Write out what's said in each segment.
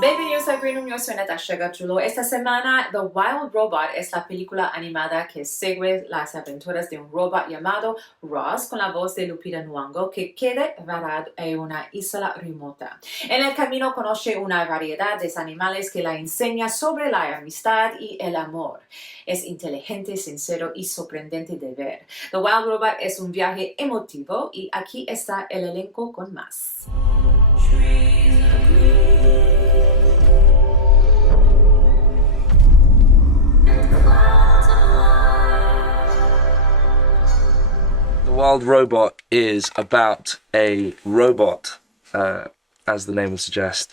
Bienvenidos a Green Room, yo soy Natasha Gachulo. Esta semana, The Wild Robot es la película animada que sigue las aventuras de un robot llamado Ross con la voz de Lupita Nyong'o que queda varado en una isla remota. En el camino conoce una variedad de animales que la enseña sobre la amistad y el amor. Es inteligente, sincero y sorprendente de ver. The Wild Robot es un viaje emotivo y aquí está el elenco con más. The Wild Robot is about a robot, as the name would suggest,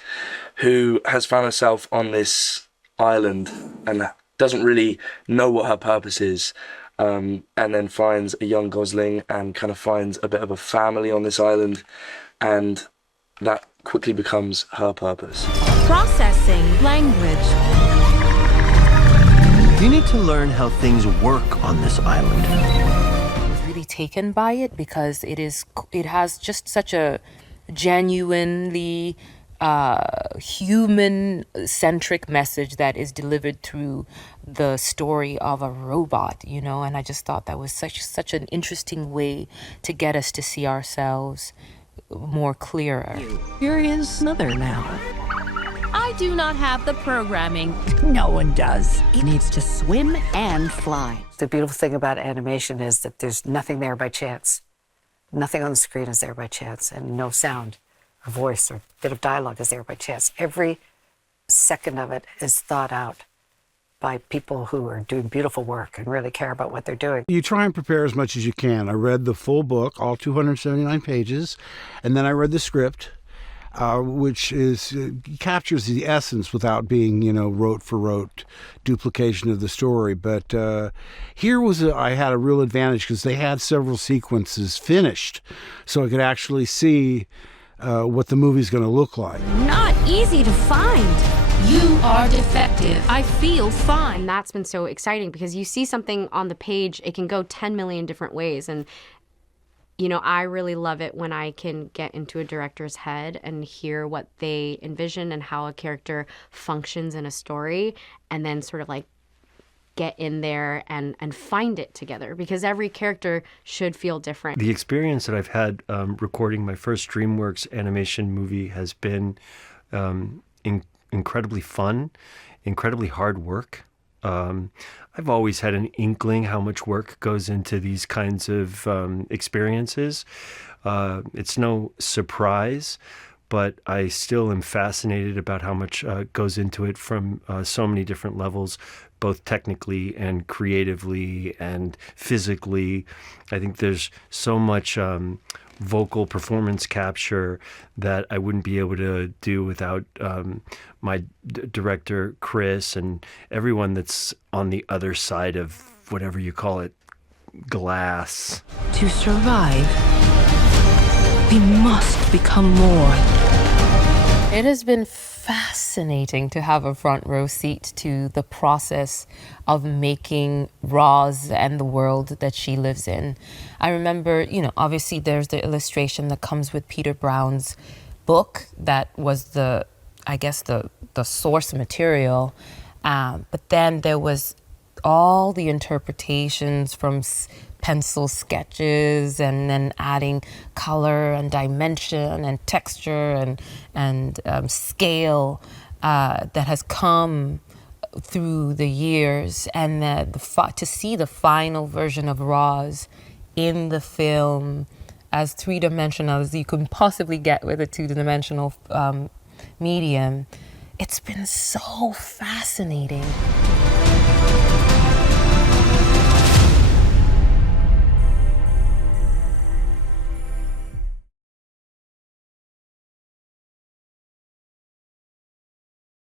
who has found herself on this island and doesn't really know what her purpose is, and then finds a young gosling and kind of finds a bit of a family on this island, and that quickly becomes her purpose. Processing language. You need to learn how things work on this island. Taken by it because it has just such a genuinely human-centric message that is delivered through the story of a robot, you know, and I just thought that was such an interesting way to get us to see ourselves more clearer. Here is Mother now. I do not have the programming. No one does. It needs to swim and fly. The beautiful thing about animation is that there's nothing there by chance. Nothing on the screen is there by chance, and no sound or voice or bit of dialogue is there by chance. Every second of it is thought out by people who are doing beautiful work and really care about what they're doing. You try and prepare as much as you can. I read the full book, all 279 pages, and then I read the script, which captures the essence without being, rote for rote duplication of the story. But here I had a real advantage because they had several sequences finished, so I could actually see what the movie's going to look like. Not easy to find. You are defective. I feel fine. And that's been so exciting because you see something on the page, it can go 10 million different ways. And I really love it when I can get into a director's head and hear what they envision and how a character functions in a story, and then sort of like get in there and find it together, because every character should feel different. The experience that I've had recording my first DreamWorks animation movie has been incredibly fun, incredibly hard work. I've always had an inkling how much work goes into these kinds of experiences. It's no surprise, but I still am fascinated about how much goes into it from so many different levels, both technically and creatively and physically. I think there's so much vocal performance capture that I wouldn't be able to do without my director, Chris, and everyone that's on the other side of whatever you call it, glass. To survive, we must become more. It has been fascinating to have a front row seat to the process of making Roz and the world that she lives in. I remember, obviously there's the illustration that comes with Peter Brown's book that was the source material. But then there was all the interpretations from pencil sketches and then adding color and dimension and texture and scale that has come through the years, and to see the final version of Roz in the film as three-dimensional as you can possibly get with a two-dimensional medium, it's been so fascinating.